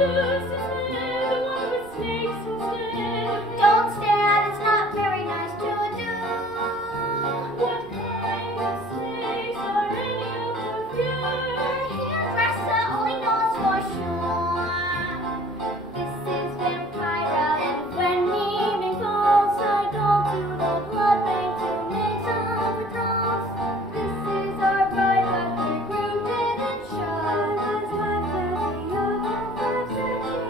Don't stand, it's not very nice to do. What kind of snakes are any of you? Hairdresser only knows for sure. This is VAMPIRA, and when evening falls, I go to the blood bank to make some withdrawals. This is our bride that the groom didn't show. Was left at the young and 5 centuries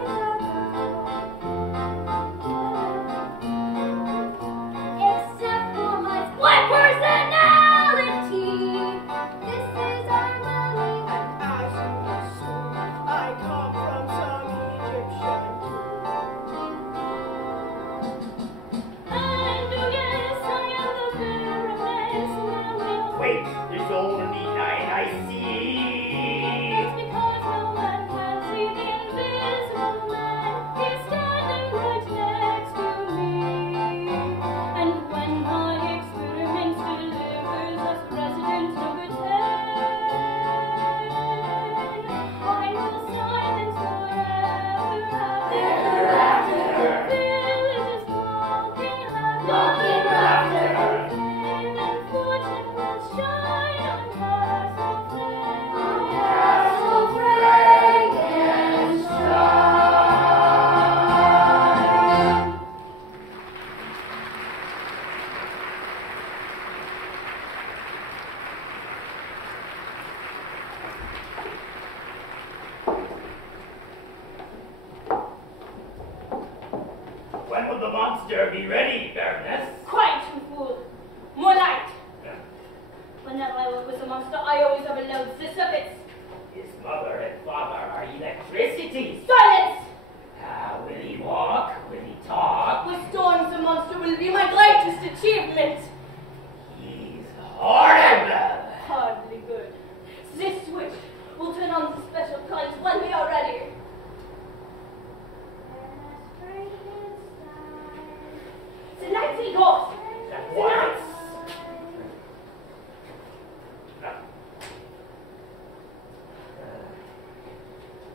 except for my split personality. This is our money. As you can see, I come from some Egyptian. And oh yes, I am the Baroness. Now we'll Wait, there's only 9 I see. That's because no one can see the invisible man. He's standing right next to me. And when my experiment delivers us president number 10, I will silence forever after. The village is walking laughter. Fame and fortune will shine on Castle Frankenstein. When will the monster be ready, Baroness? Quiet, you fool! More light! Whenever I work with a monster, I always overload the circuits. His mother and father are electricity. Silence! Will he walk? Will he talk? With storms, the monster will be my greatest achievement. He's horrible. Hardly good. This switch will turn on the special current when we are ready. The lights, Igor! At once.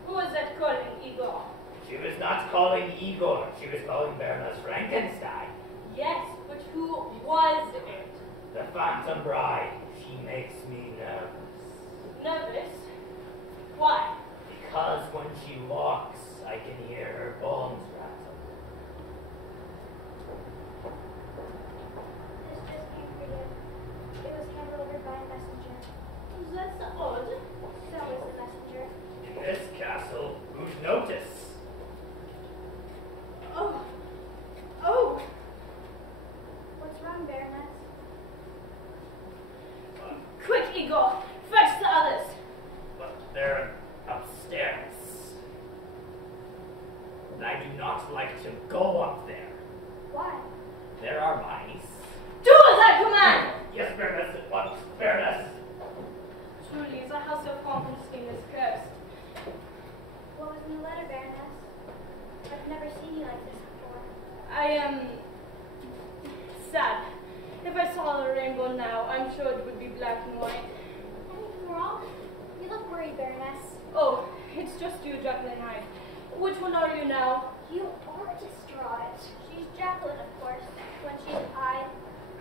Who was that calling Igor? She was not calling Igor. She was calling Baroness Frankenstein. Yes, but who was it? The Phantom Bride. She makes me nervous. Nervous? Why? Because when she walks, I can hear her bones rattle. This just came for you. It was hand-delivered by a messenger. That's odd. So is the messenger. In this castle, who'd notice? Oh. Oh. What's wrong, Baroness? Quick, Igor. Fetch the others. But they're upstairs. And I do not like to go up there. Why? There are mice. Do as I command! Yes, Baroness, at once, Baroness. Truly, the house of Frankenstein is cursed. What was in the letter, Baroness? I've never seen you like this before. I am sad. If I saw the rainbow now, I'm sure it would be black and white. Anything wrong? You look worried, Baroness. Oh, it's just you, Jacqueline Hyde. Which one are you now? You are distraught. She's Jacqueline, of course. When she's Hyde,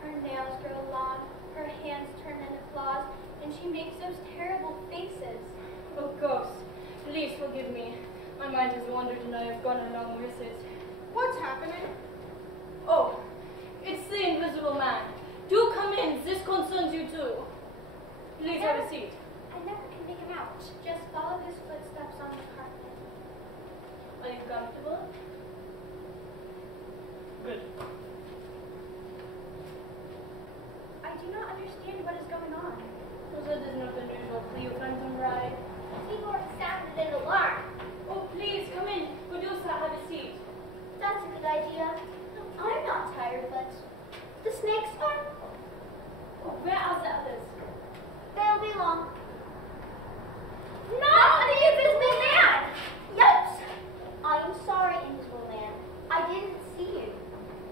her nails grow long, her hands turn into claws, and she makes those terrible faces. Oh, ghost, please forgive me. My mind has wandered and I have gone along with it. What's happening? Oh, it's the invisible man. Do come in. This concerns you too. Please have a seat. I never can make him out. Just follow his footsteps on the carpet. Are you comfortable? Good. I do not understand what is going on. So that is not unusual for you, Phantom Bride. Igor sounded an alarm. Oh, please, come in. Medusa, have a seat. That's a good idea. I'm not tired, but the snakes are. Oh, where are the others? They'll be long. Not the invisible man! Yes! I am sorry, invisible man. I didn't see you.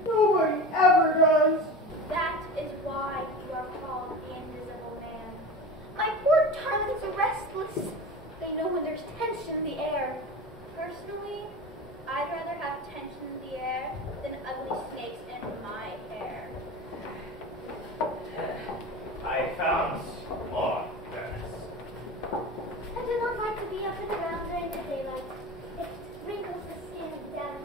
Nobody ever does. That is why you are called the invisible man. Personally, I'd rather have tension in the air than ugly snakes in my hair. I found more, Baroness. I do not like to be up and around during the daylight. It wrinkles the skin down.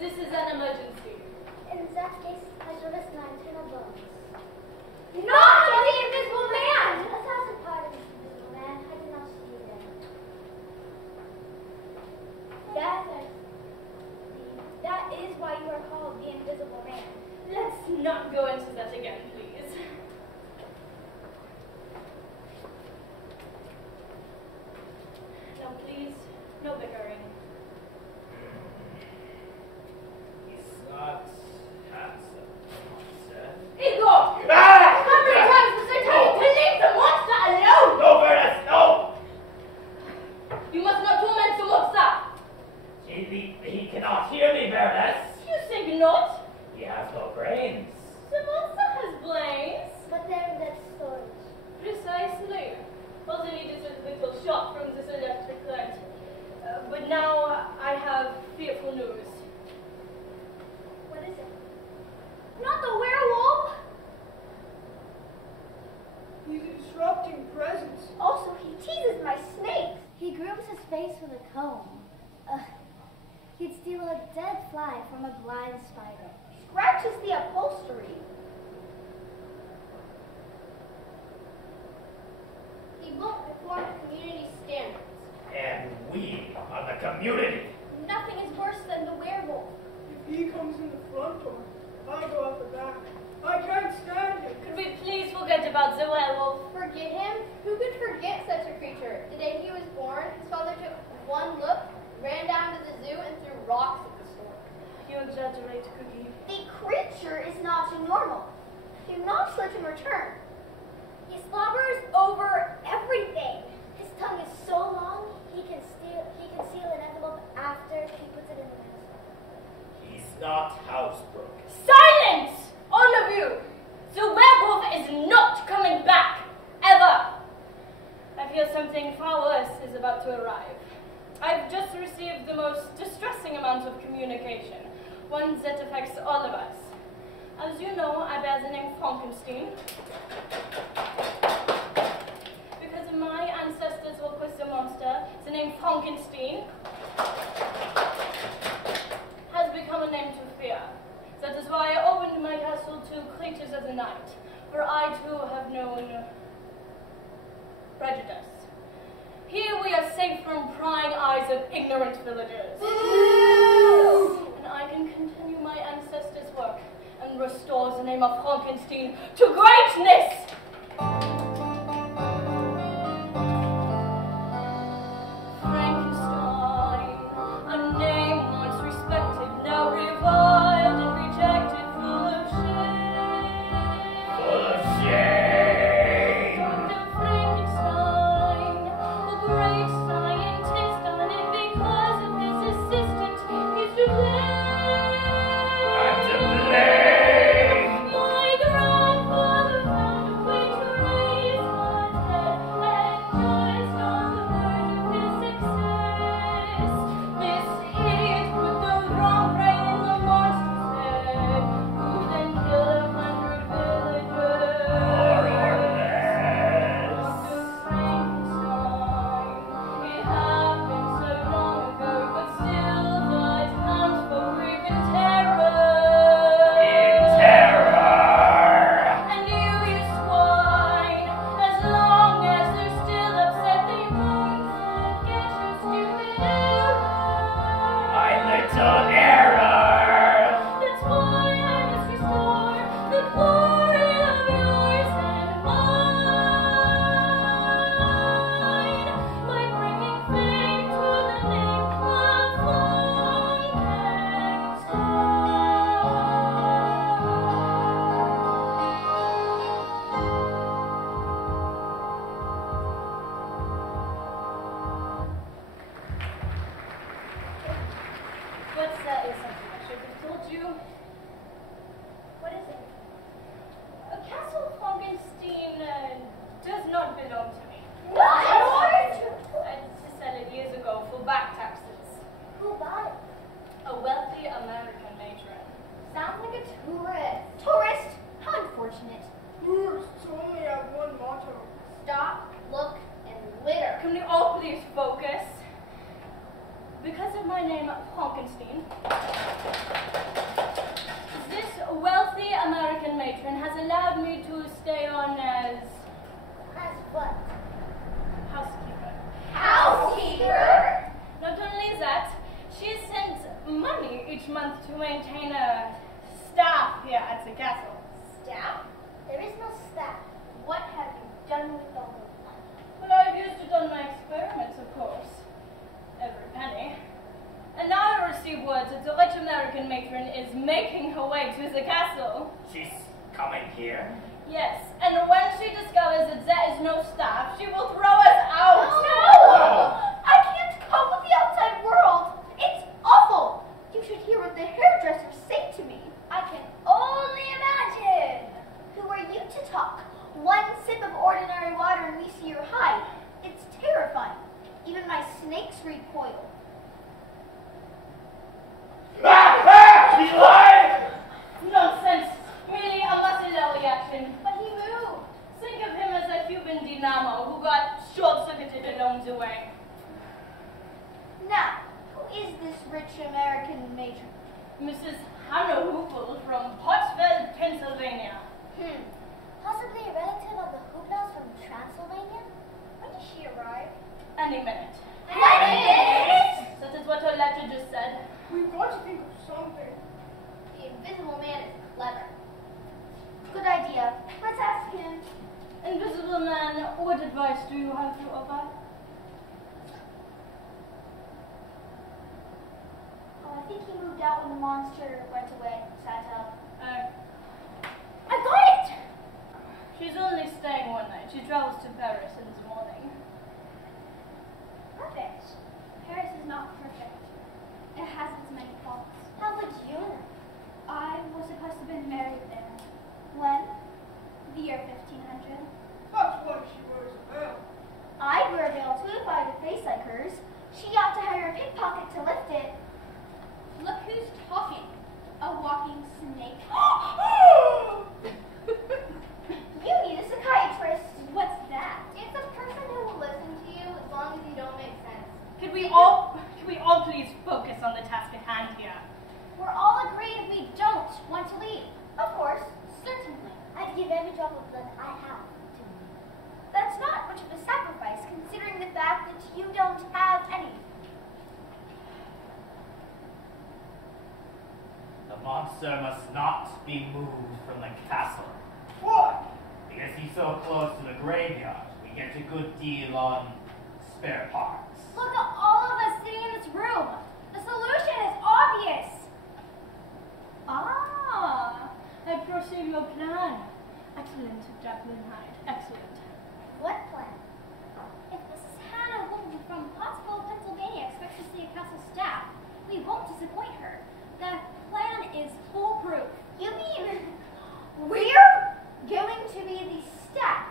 This is an emergency. In that case, I shall risk my internal bones. Not the invisible man! 1,000 pardons, invisible man. I did not see them. That is why you are called the invisible man. Let's not go into that again, please. No, please, no bickering. He's not handsome, sir. IGOR! Ah! How many times must I tell you to leave the monster alone? No, Baroness, no! You must not torment the monster. He cannot hear me, Baroness. You think not? He has no brains. The monster has brains. But they're in that storage. Precisely. All they need is a little shot from this electric current. But now I have fearful news. What is it? Not the werewolf! He's a disrupting presence. Also, he teases my snakes. He grooms his face with a comb. He'd steal a dead fly from a blind spider. Scratches the upholstery. He won't conform to community standards. And we are the community. Nothing is worse than the werewolf. If he comes in the front door, I go out the back. I can't stand him. Could we please forget about the werewolf? Forget him? Who could forget such a creature? The day he was born, his father took one look, ran down to the zoo, and threw rocks at the store. You exaggerate, Cookie. The creature is not normal. Do not let him return. He slobbers over everything. His tongue is so long, he can seal an envelope after he puts it in the mail. He's not housebroken. Silence! All of you! The werewolf is not coming back! Ever! I fear something far worse is about to arrive. I've just received the most distressing amount of communication, one that affects all of us. As you know, I bear the name Frankenstein. Because my ancestors were with the monster, the name Frankenstein has become a name to fear. That is why I opened my castle to creatures of the night, for I too have known prejudice. Here we are safe from prying eyes of ignorant villagers. And I can continue my ancestors' work and restore the name of Frankenstein to greatness! Frankenstein, a name once respected, now reviled and rejected, full of shame. Full of shame. Dr. Frankenstein, a great scientist, done it because of his assistant. He's to blame. I'm to blame. My grandfather found a way to raise my head, and just on the verge of his success, mishit it with the wrong brain in the monster's head, who then killed 100 villagers. More or less. Dr. Frankenstein, it happened so long ago, but still the times for grief and terror. In terror. And you swine, as long as they're still upset, they won't forget your stupid error. My little error. That's why I must restore the glory of yours and mine by bringing fame to the name of What's that is something I should have told you. What is it? Castle Frankenstein does not belong to me. What? I had to sell it years ago for back taxes. staff, she will throw us out. No! I can't cope with the outside world. It's awful. You should hear what the hairdressers say to me. I can only imagine. Who are you to talk? One sip of ordinary water and we see your hide. It's terrifying. Even my snakes recoil. He's alive! Nonsense. Merely a muscle reaction. But he moved. Think of him as a human dynamo who got short-circuited along the way. Now, who is this rich American matron? Mrs. Hannah Hoople from Pottsville, Pennsylvania. Possibly a relative of the Huguenots from Transylvania? When did she arrive? Any minute. That is what her letter just said. We've got to think of something. The invisible man is clever. Good idea. Let's ask him. Invisible man, what advice do you have to offer? Oh, I think he moved out when the monster went away. Santa. I got it! She's only staying one night. She travels to Paris in the morning. Perfect. Paris is not perfect. It has its many faults. How would you know? I was supposed to be married there. When? The year 1500. That's why she wears a veil. I'd wear a veil too if I had a face like hers. She ought to hire a pickpocket to lift it. Look who's talking. A walking snake. You need a psychiatrist. What's that? It's a person who will listen to you as long as you don't make sense. Could we all please focus on the task at hand here? We're all agreed we don't want to leave. Of course. Certainly. I'd give every drop of blood I have to you. That's not much of a sacrifice, considering the fact that you don't have any. The monster must not be moved from the castle. Why? Because he's so close to the graveyard, we get a good deal on spare parts. Look at all of us sitting in this room. The solution is obvious. Ah, I perceive your plan. Excellent, Jacqueline Hyde. Excellent. What plan? If Mrs. Hannah Holcomb from Pottsville, Pennsylvania expects to see a castle staff, we won't disappoint her. The plan is foolproof. You mean we're going to be the staff?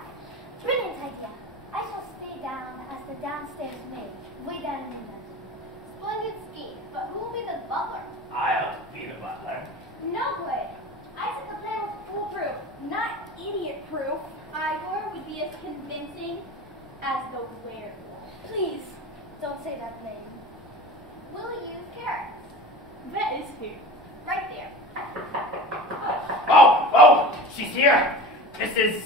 Brilliant idea. I shall stay down as the downstairs maid, way down in the dungeon. Splendid scheme, but who will be the butler? I'll be the butler. No good. I said the plan was foolproof, not idiot-proof. IGOR would be as convincing as the werewolf. Please, don't say that name. We'll use carrots. Where is he? Right there. Oh, she's here. Mrs.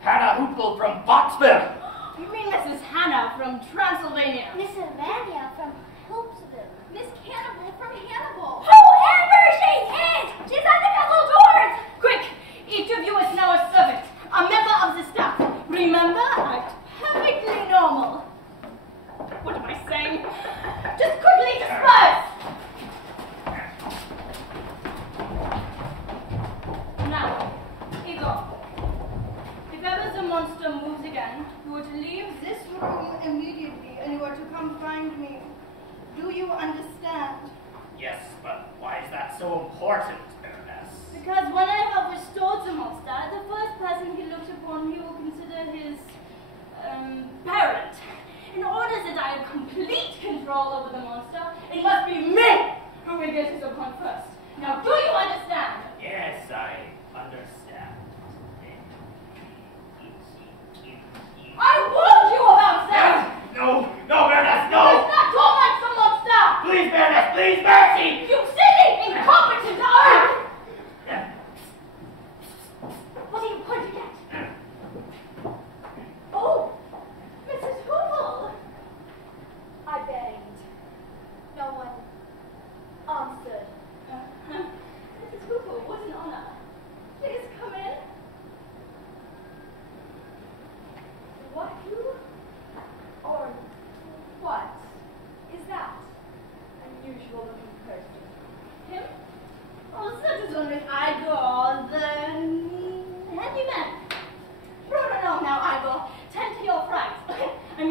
Hannah Hoople from Pottsville. You mean Mrs. Hannah from Transylvania? Miss Amania from Holmesville. Miss Cannibal from Hannibal. Whoever she is, she's at the castle doors. Quick! Each of you is now a servant, a member of the staff. Remember, act perfectly normal. What am I saying? Just quickly disperse! Now, Igor, if ever the monster moves again, You are to leave this room immediately, and you are to come find me. Do you understand? Yes, but why is that so important, Baroness? because when I have restored the monster, the first person he looks upon he will consider his parent. In order that I have complete control over the monster, it must be me who he gets upon first. Now, do you understand? Yes, I understand. I warned you about that! No, Baroness, Do no! not torment the monster! Please, Baroness, please, mercy! You silly, incompetent earth! What are you pointing at? Oh, Mrs. Hoople! I begged. No one answered.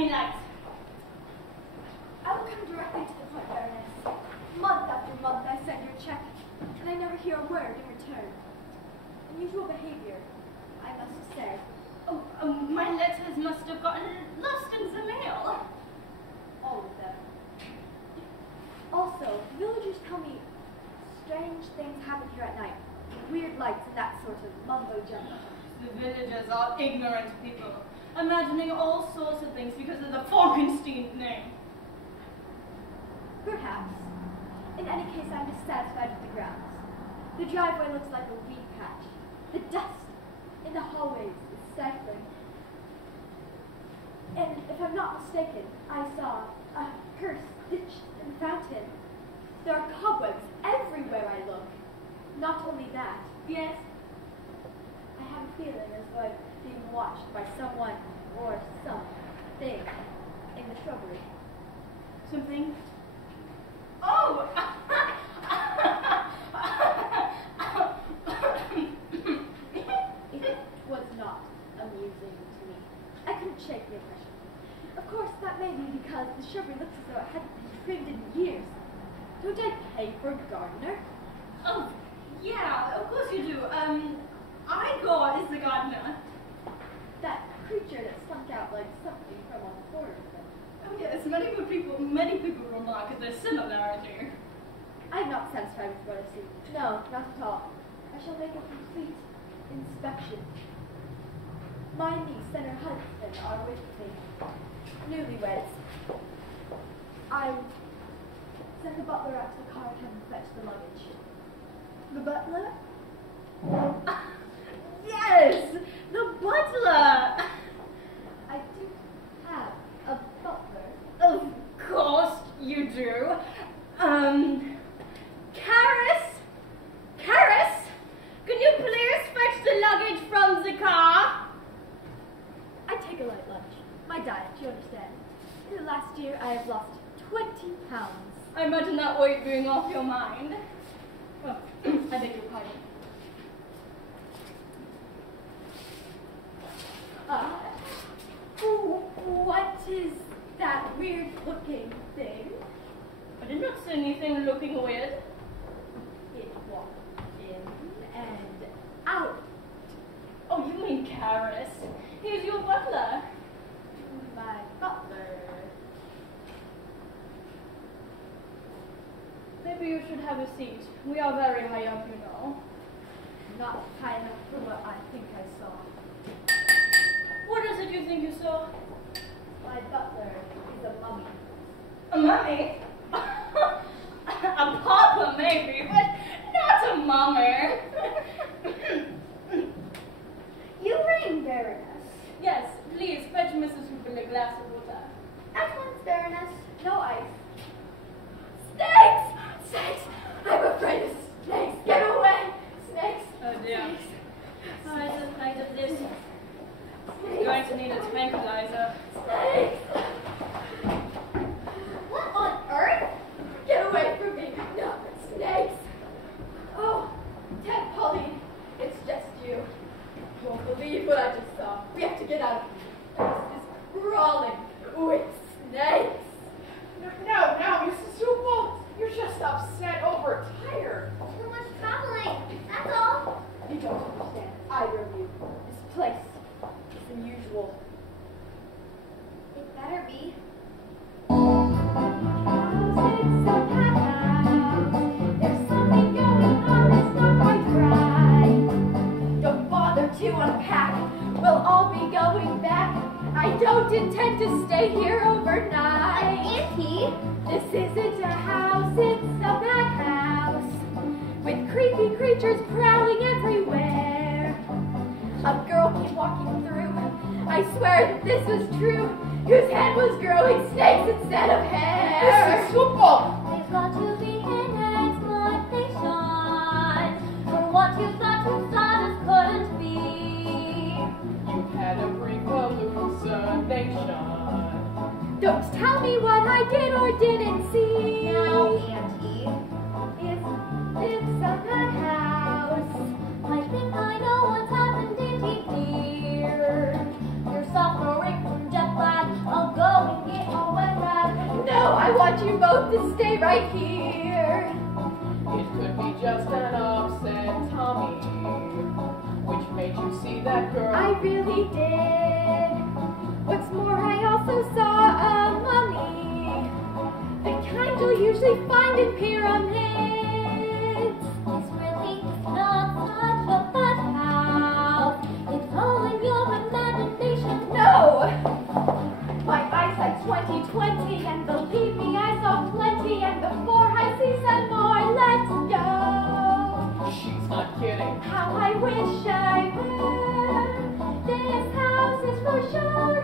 any light. I will come directly to the point, Baroness. Month after month I send your check, and I never hear a word in return. Unusual behavior, I must say. Oh, my letters must have gotten lost in the mail. All of them. Also, villagers tell me strange things happen here at night. Weird lights and that sort of mumbo-jumbo. The villagers are ignorant people, imagining all sorts of things because of the Frankenstein name. Perhaps. In any case, I'm dissatisfied with the grounds. The driveway looks like a weed patch. The dust in the hallways is stifling. And if I'm not mistaken, I saw a hearse ditch in the fountain. There are cobwebs everywhere I look. Not only that, Yes? I have a feeling as though I'm being watched by someone or something in the shrubbery. Something? Oh! It was not amusing to me. I couldn't shake the impression. Of course, that may be because the shrubbery looks as though it hadn't been trimmed in years. Don't I pay for a gardener? Oh, yeah, of course you do. IGOR is the gardener. That creature that stunk out like something from a horror film. Oh yes, many people remark at the similarity. I'm not satisfied with what I see. No, not at all. I shall make a complete inspection. My niece and her husband are with me. Newlyweds. I send the butler out to the car and fetch the luggage. The butler? Yes, the butler. I do have a butler. Of course you do. Caris, can you please fetch the luggage from the car? I take a light lunch. My diet, you understand. In the last year, I have lost 20 pounds. I imagine that weight being off your mind. Oh, I beg your pardon. What is that weird-looking thing? I did not say anything looking weird. It walked in and out. Oh, you mean Caris. He's your butler. My butler. Maybe you should have a seat. We are very high up, you know. Not high enough for what I think I saw. What is it you think you saw? My butler is a mummy. A mummy? A papa, maybe, but not a mummer. You ring, Baroness. Yes, please, fetch Mrs. Hooper a glass of water. At once, Baroness. No ice. Snakes! Snakes! I'm afraid of snakes. Get away! Snakes! Oh dear. Snakes. I was afraid of this. He's going to need a tranquilizer. Snakes! What on earth? Get away from me! No, snakes! Oh, Ted, Pauline, it's just you. You won't believe what I just saw. We have to get out of here. This is crawling with snakes. No, Mrs. Hoople. You're just upset, overtired. Too much traveling. That's all. You don't understand, either of you. This place is unusual. It better be. There's something going on, it's not quite right. Don't bother to unpack, we'll all be going back. I don't intend to stay here overnight. Auntie? This isn't a house, it's a bad house. With creepy creatures prowling everywhere. A girl came walking through, I swear that this was true, whose head was growing snakes instead of hair. Mrs. Hoople. There's got to be an explanation for what you thought just couldn't be. You had a brief hallucination. Don't tell me what I did or didn't see. Now, Auntie, If it's a bad house, I think I know what's happened, Auntie dear. You're suffering from jet lag. I'll go want you both to stay right here. It could be just an upset tummy, which made you see that girl. I really did. What's more, I also saw a mummy, the kind you'll usually find in pyramids. It's really not such a bad house. It's all in your imagination. No! My eyesight's 20/20, and believe me, I saw plenty, and before I see some more, let's go. She's not kidding. How I wish I were. This house is for sure a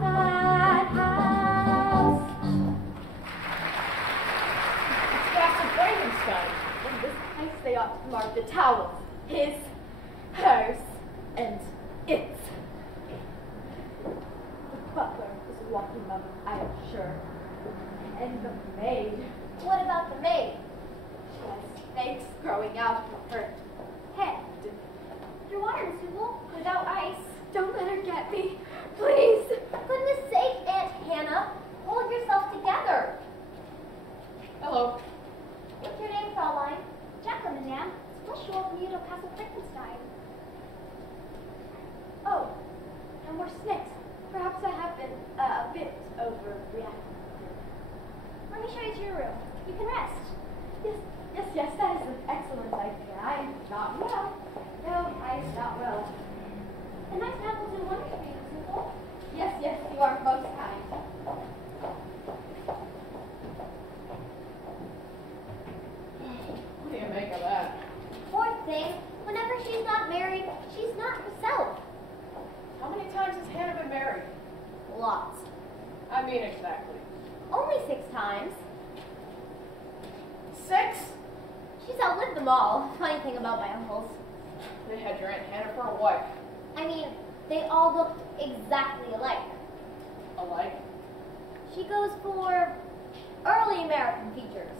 bad house. It's Dr. Frankenstein. In this place, they ought to mark the towels. His, hers, and its. The butler is walking them, I am sure. And the maid. What about the maid? She has snakes growing out of her head. Your water, Miss Google, without ice. Don't let her get me, please. For goodness sake, Aunt Hannah, hold yourself together. Hello. What's your name, Fraulein? Jacqueline, ma'am. Special from you to Castle Frankenstein. Oh, and we're snakes. Perhaps I have been a bit overreactive. Let me show you to your room. You can rest. Yes, that is an excellent idea. I'm not well. No, I'm not well. A nice apple to wonder for you, Miss Google. Yes, you are most kind. What do you make of that? Poor thing. Whenever she's not married, she's not herself. How many times has Hannah been married? Lots. I mean exactly. Only 6 times. 6? She's outlived them all. Funny thing about my uncles. They had your Aunt Hannah for a wife. I mean, they all looked exactly alike. Alike? She goes for early American features.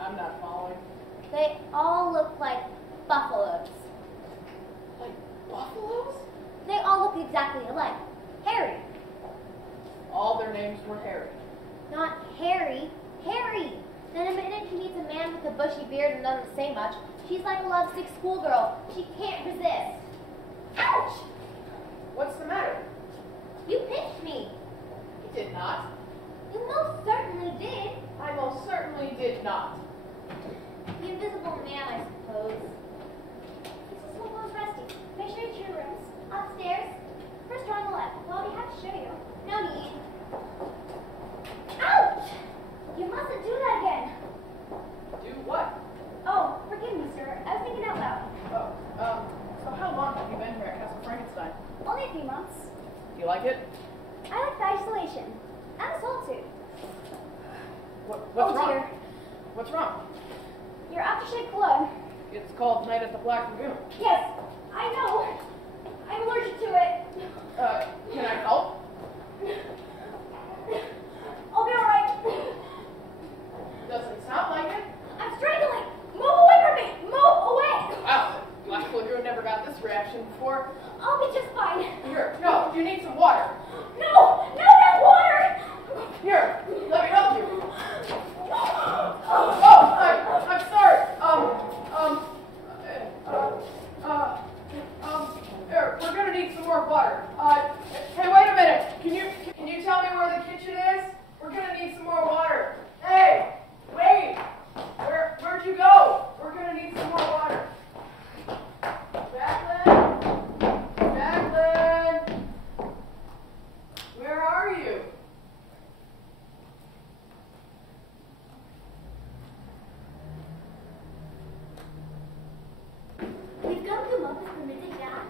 I'm not following. They all look like buffaloes. Like buffaloes? They all look exactly alike. Harry. All their names were Harry. Not Harry. Harry. Then a minute she meets a man with a bushy beard and doesn't say much. She's like a lovesick schoolgirl. She can't resist. Ouch! What's the matter? You pinched me. You did not. You most certainly did. I most certainly did not. The invisible man, I suppose. This is what goes resting. Make sure it's your rooms. Upstairs. First door on the left. Well, we have to show you. No need. Ouch! You mustn't do that again. Do what? Oh, forgive me, sir. I was thinking out loud. So how long have you been here at Castle Frankenstein? Only a few months. Do you like it? I like the isolation. And the solitude. What's wrong? Dear. What's wrong? Your aftershave cologne. It's called Night at the Black Lagoon. Yes, I know. I'm allergic to it. Can I help? I'll be alright. Doesn't sound like it. I'm strangling. Move away from me. Move away. Wow, Black Lagoon never got this reaction before. I'll be just fine. Here, no, you need some water. No, not water. Here, let me help you. Oh, I'm sorry. Here, we're gonna need some more water. Hey, wait a minute. Can you tell me where the kitchen is? We're gonna need some more water. Hey, wait. Where'd you go? We're gonna need some more water. Jacqueline, where are you? We've got to come up with permitted that.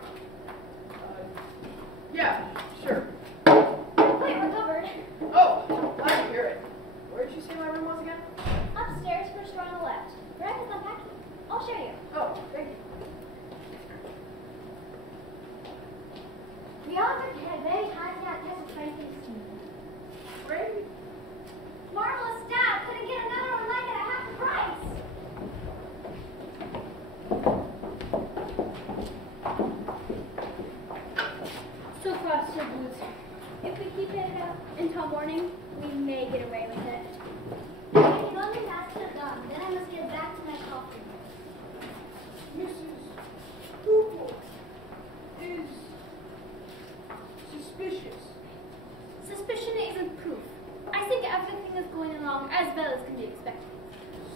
Yeah, sure. Wait, we're covered. Oh, glad to hear it. Where did you say my room was again? Upstairs, first door on the left. Greg is unpacking. I'll show you. Oh, thank you. We all had very high at Castle Frankenstein. Great. Marvelous staff. Couldn't get another one like it at half the price. So far, so good. If we keep it until morning, we may get away with it. I'm going to pass the gun, then I must get back to my coffee. Mrs. Hoople is suspicious. Suspicion isn't proof. I think everything is going along as well as can be expected.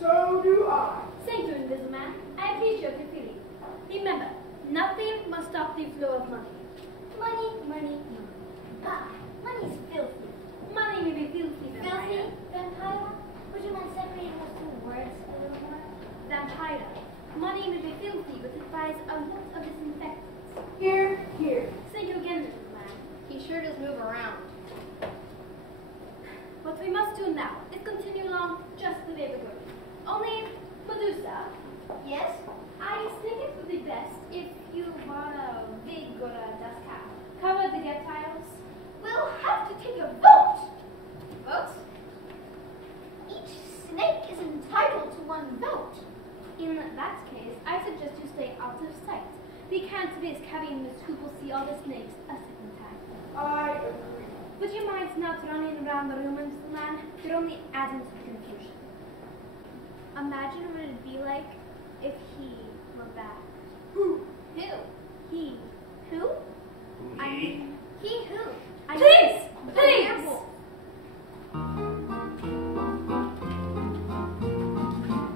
So do I. Thank you, Invisible Man. I appreciate your feeling. Remember, nothing must stop the flow of money. Money, money, money. Ah, money's filthy. Money may be filthy, Filthy? Vampira? Would you mind separating those two words a little more? Vampira. Money may be filthy, but it buys a lot of disinfectants. Here, here. Thank you again, Invisible Man. He sure does move around. What we must do now is continue along just the way we're going. Only, Medusa, Yes? I think it would be best if you bought a wig or a dust cap. Cover the reptiles. We'll have to take a vote. Vote? Each snake is entitled to one vote. In that case, I suggest you stay out of sight. We can't risk having Miss Hoople see all the snakes a second time. I agree. Would you mind not running around the room, Mr. Man? You're only adding to the confusion. Imagine what it'd be like if he were back. Who? Who? He. Who? I He? mean, He who? I Please! mean, Please! the werewolf.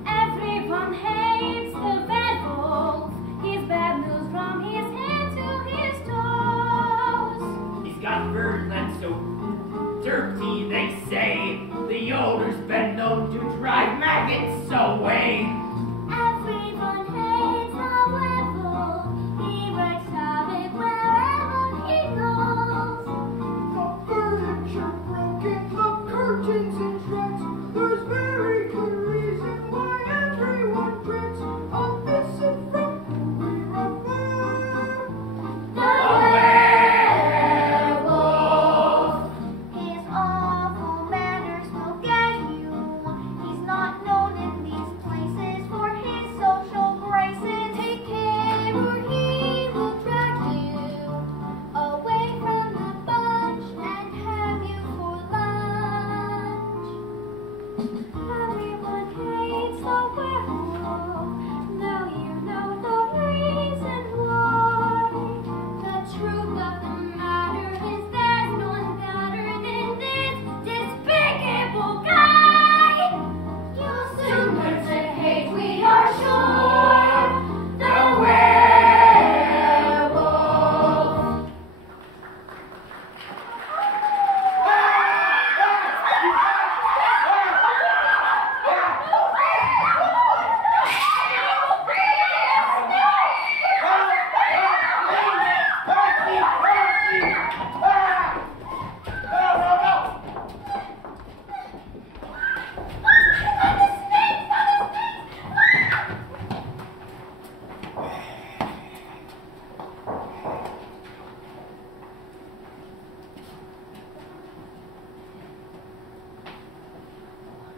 Everyone hates the werewolf. He's bad news from his head to his toes. He's got fur that's so dirty, they say. The odor's been known to drive maggots away. Everyone hates the werewolf. He wreaks havoc wherever he goes. The furniture broken, the curtains in shreds. There's very good reason why everyone dreads a visit from who we revere. Werewolf. His awful manners will gag you. He's not known in these places for his social graces. Take care or he will drag you away from the bunch and have you for lunch. Everyone hates the werewolf. Now you know the reason why. The truth of the matter is there's no one better than this despicable guy. You'll soon learn to hate, we are sure, the werewolf.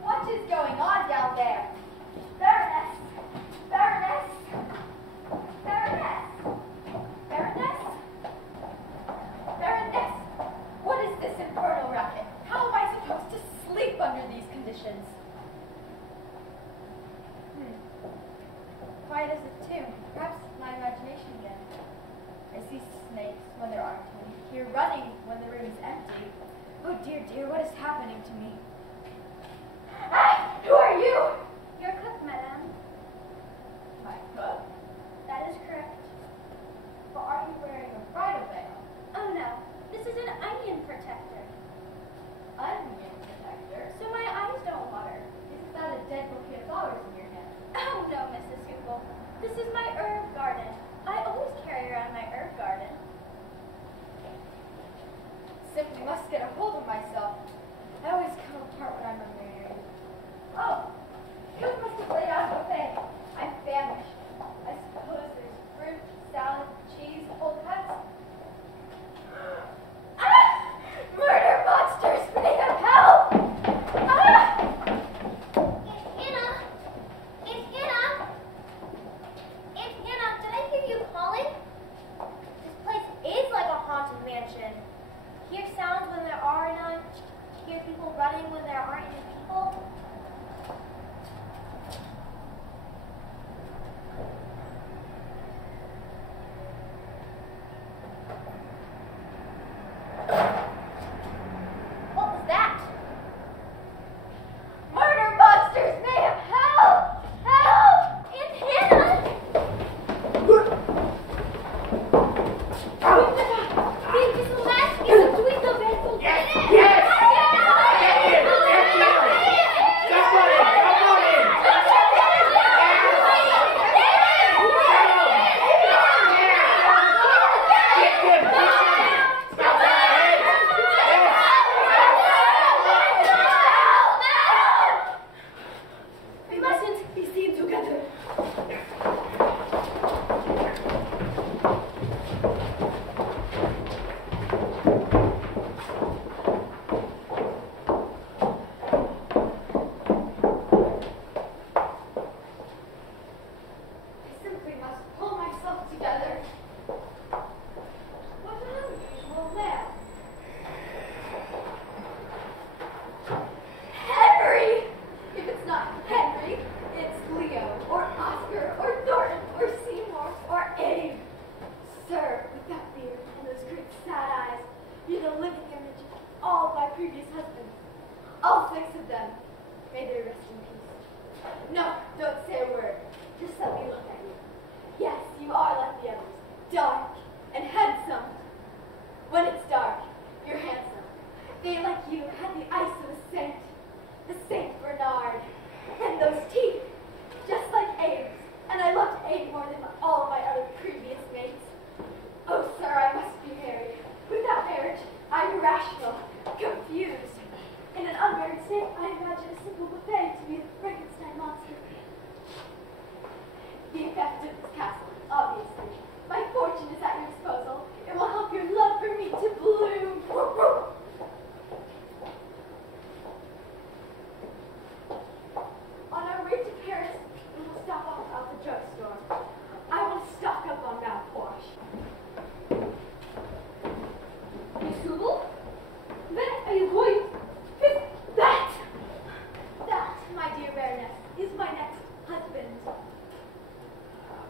What is going on down there? Baroness! Baroness! Baroness! Baroness! Baroness! What is this infernal racket? How am I supposed to sleep under these conditions? Quiet as a tomb. Perhaps my imagination again. I see snakes when there aren't any. Hear running when the room is empty. Oh dear, dear, what is happening to me? Ah! Who are you? Your cook, madame. My cook? That is correct. But are you wearing a bridal veil? Oh no, this is an onion protector. Onion protector? So my eyes don't water. Isn't that a dead bouquet of flowers in your hand? Oh no, Mrs. Hoople. This is my herb garden. I always carry around my herb garden. Simply must get a hold of myself. I always come apart when I'm unmarried. Oh, you must have laid out a buffet. I'm famished. I suppose there's fruit, salad, cheese, cold cuts. Ah! Murder monsters! May have help! Ah! Anna! It's Anna! It's Anna! Did I hear you calling? This place is like a haunted mansion. Hear sounds people running when there aren't any people? What was that? Murder monsters! Mayhem! Help! Help! It's Hannah! The invisible mask is a twist of vessel. Yes! Yes! Get in! Somebody! We mustn't be seen together. I simply must pull myself together. What an unusual man. Henry! If it's not Henry, it's Leo, or Oscar, or Thornton, or Seymour, or Abe. Sir, with that beard and those great sad eyes, you're the living image of all my previous husbands. All 6 of them. May they rest in peace. No, don't say a word. Just let me look at you. Yes, you are like the others. Dark and handsome. When it's dark, you're handsome. They, like you, had the eyes of a saint. The Saint Bernard. And those teeth, just like Abe's. And I loved Abe more than all my other previous mates. Oh, sir, I must be married. Without marriage, I'm irrational, confused. In an unmarried state, I imagine a simple buffet to be the Frankenstein monster. The effect of this castle, obviously. My fortune is at your disposal. It will help your love for me to bloom. On our way to Paris, we will stop off at the drugstore. I will stock up on mouthwash. Missoubou? Where are you going? That, my dear Baroness, is my next husband.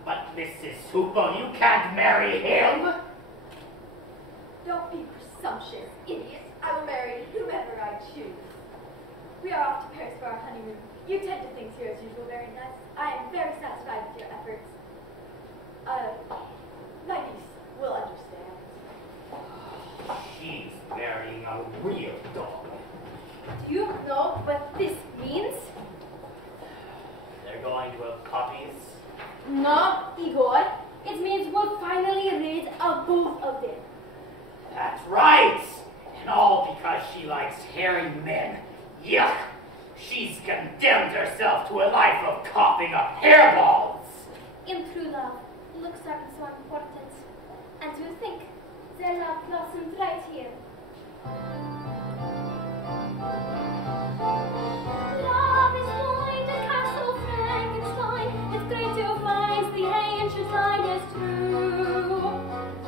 But Mrs. Hoople, you can't marry him! Don't be presumptuous, idiot. I will marry whomever I choose. We are off to Paris for our honeymoon. You tend to things here as usual, Baroness. I am very satisfied with your efforts. My niece will understand. She's marrying a real dog. Do you know what this means? They're going to have puppies. No, Igor. It means we're finally rid of both of them. That's right! And all because she likes hairy men. Yuck! She's condemned herself to a life of coughing up hairballs! In true love, looks are so important. And to think, their love blossomed right here. Love is going to Castle Frankenstein. It's great to find the ancient line is true.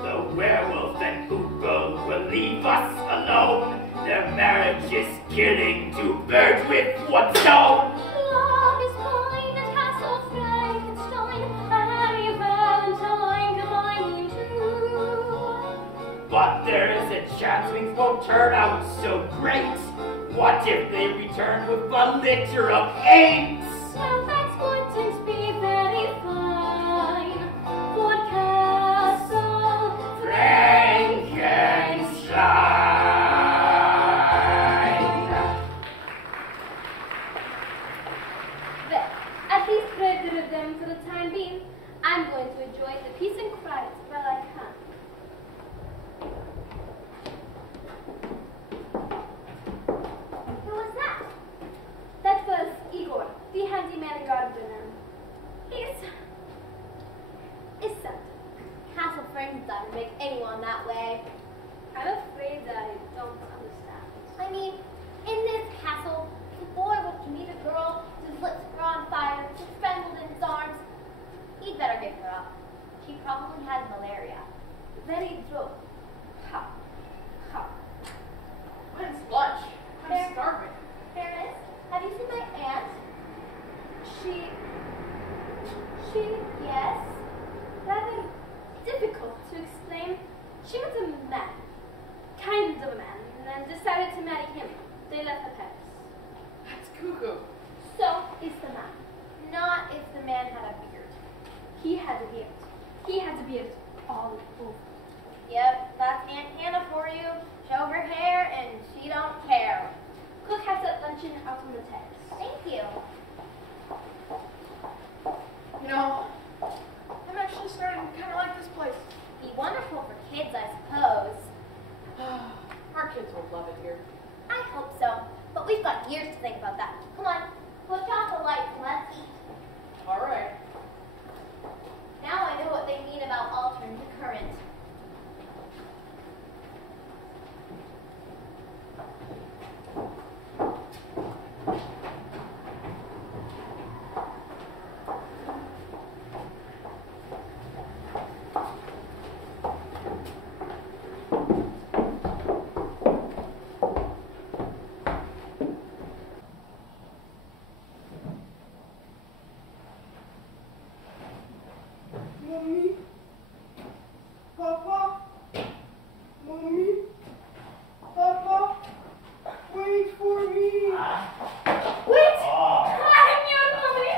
The werewolf and Hoople will leave us alone. Their marriage is killing 2 birds with 1 stone. Love is mine at Castle Frankenstein. Harry Valentine combining two. But there is a chance things won't turn out so great. What if they return with a litter of 8? Well, that's going to be very fine. For Castle Frankenstein! Well, at least rid of them for the time being. I'm going to enjoy the peace and quiet while I can. Who was that? That was Igor, the handyman guard love it here. I hope so, but we've got years to think about that. Come on, switch off the lights and let's eat. All right. Now I know what they mean about altering the current. Mommy? Papa? Mommy? Papa? Wait for me! Wait! I'm your mommy!